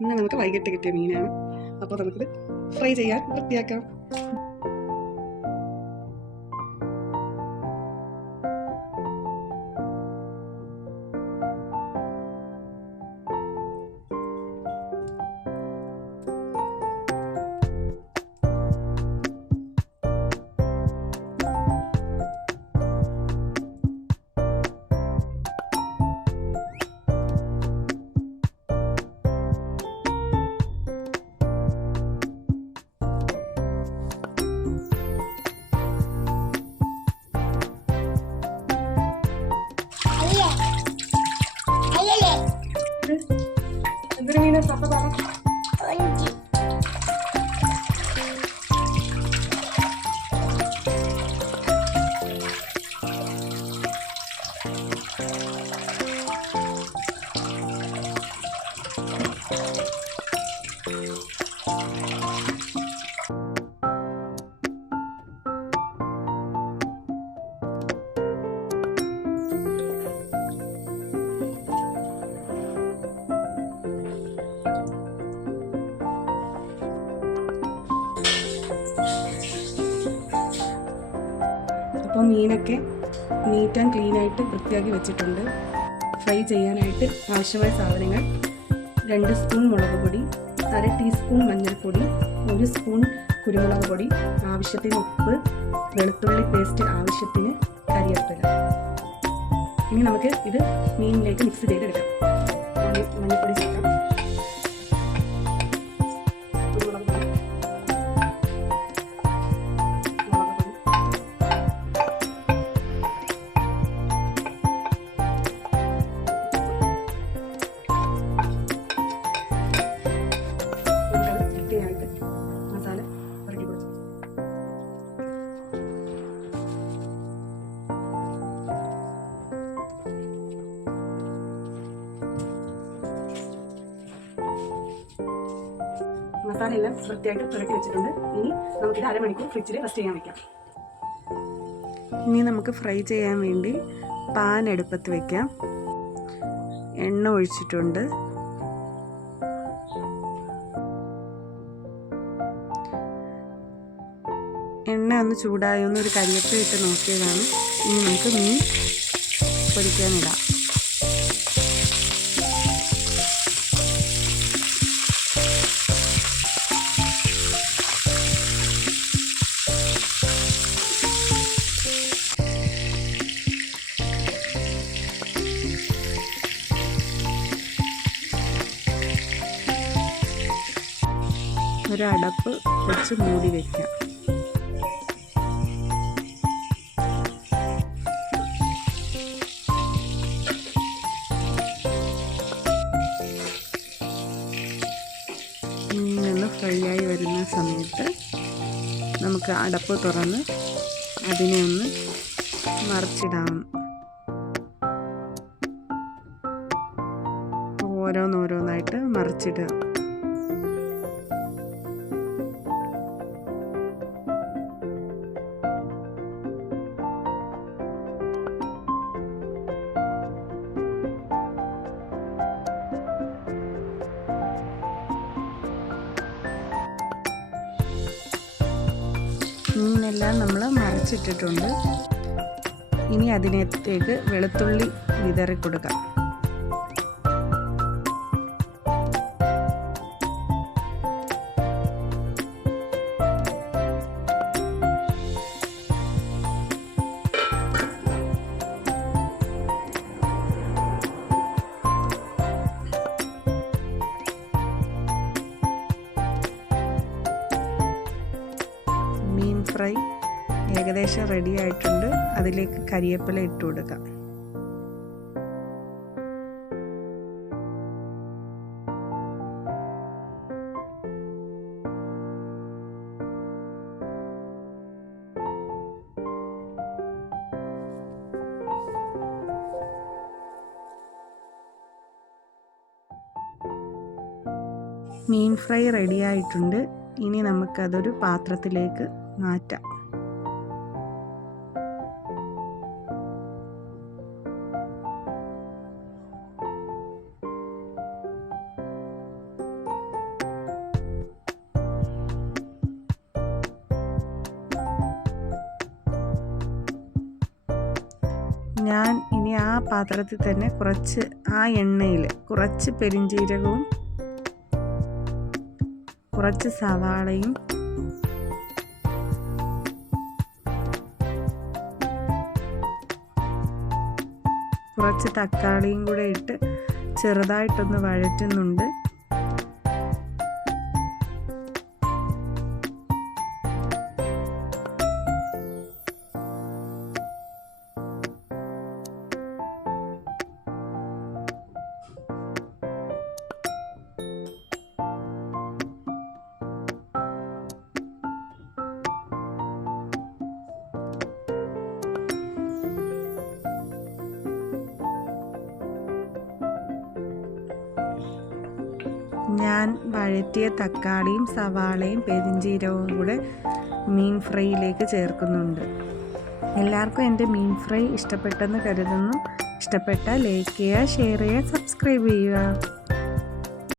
ഇന്ന് നമുക്ക് വൈകിട്ട് കിട്ടിയ മീനാണ്. അപ്പോൾ നമുക്കിത് ഫ്രൈ ചെയ്യാൻ വൃത്തിയാക്കാം. എന്തൊരു മീനാ സപ്പ അപ്പോൾ മീനൊക്കെ നീറ്റ് ആൻഡ് ക്ലീൻ ആയിട്ട് വൃത്തിയാക്കി വെച്ചിട്ടുണ്ട്. ഫ്രൈ ചെയ്യാനായിട്ട് ആവശ്യമായ സാധനങ്ങൾ: 2 സ്പൂൺ മുളക് പൊടി, 1/2 ടീസ്പൂൺ മഞ്ഞൾപ്പൊടി, 1 സ്പൂൺ കുരുമുളക് പൊടി, ആവശ്യത്തിന് ഉപ്പ്, വെളുത്തുള്ളി പേസ്റ്റ് ആവശ്യത്തിന്, കരിവേപ്പില. ഇനി നമുക്ക് ഇത് മീനിലേക്ക് മിക്സ് ചെയ്തെടുക്കാം. മഞ്ഞൾപ്പൊടി ചേർക്കാം, കുരുമുളക് പൊടി, മസാല പുരട്ടി കൊടുത്തു. മസാല എല്ലാം വൃത്തിയായിട്ട് പുരട്ടി വെച്ചിട്ടുണ്ട്. ഇനി നമുക്കിത് അരമണിക്കൂർ ഫ്രിഡ്ജിൽ റെസ്റ്റ് ചെയ്യാൻ വെക്കാം. ഇനി നമുക്ക് ഫ്രൈ ചെയ്യാൻ വേണ്ടി പാൻ അടുപ്പത്ത് വെക്കാം. എണ്ണ ഒഴിച്ചിട്ടുണ്ട്. എണ്ണ ഒന്ന് ചൂടായി ഒരു കരിവേപ്പില ഇട്ട് നോക്കിയതാണ്. ഇനി നമുക്ക് മീൻ പൊരിക്കാനിടാം. ഒരു അടപ്പ് വെച്ച് മൂടി വയ്ക്കാം. മീനൊന്ന് ഫ്രൈ ആയി വരുന്ന സമയത്ത് നമുക്ക് അടപ്പ് തുറന്ന് അതിനെ ഒന്ന് മറിച്ചിടാം. ഓരോന്നോരോന്നായിട്ട് മറിച്ചിടുക. മീനെല്ലാം നമ്മൾ മറിച്ചിട്ടിട്ടുണ്ട്. ഇനി അതിനകത്തേക്ക് വെളുത്തുള്ളി വിതറി കൊടുക്കാം. മീൻ ഫ്രൈ ഏകദേശം റെഡി ആയിട്ടുണ്ട്. അതിലേക്ക് കരിവേപ്പില ഇട്ട് കൊടുക്കാം. മീൻ ഫ്രൈ റെഡി ആയിട്ടുണ്ട്. ഇനി നമുക്കതൊരു പാത്രത്തിലേക്ക് മാറ്റാം. ഞാൻ ഇനി ആ പാത്രത്തിൽ തന്നെ ആ എണ്ണയിൽ കുറച്ച് പെരിഞ്ജീരകവും കുറച്ച് സവാളയും കുറച്ച് തക്കാളിയും കൂടെ ഇട്ട് ചെറുതായിട്ടൊന്ന് വഴറ്റുന്നുണ്ട്. ഞാൻ വഴറ്റിയ തക്കാളിയും സവാളയും പെരിഞ്ജീരകവും കൂടെ മീൻ ഫ്രൈയിലേക്ക് ചേർക്കുന്നുണ്ട്. എല്ലാവർക്കും എൻ്റെ മീൻ ഫ്രൈ ഇഷ്ടപ്പെട്ടെന്ന് കരുതുന്നു. ഇഷ്ടപ്പെട്ടാൽ ലൈക്ക് ചെയ്യുക, ഷെയർ ചെയ്യുക, സബ്സ്ക്രൈബ് ചെയ്യുക.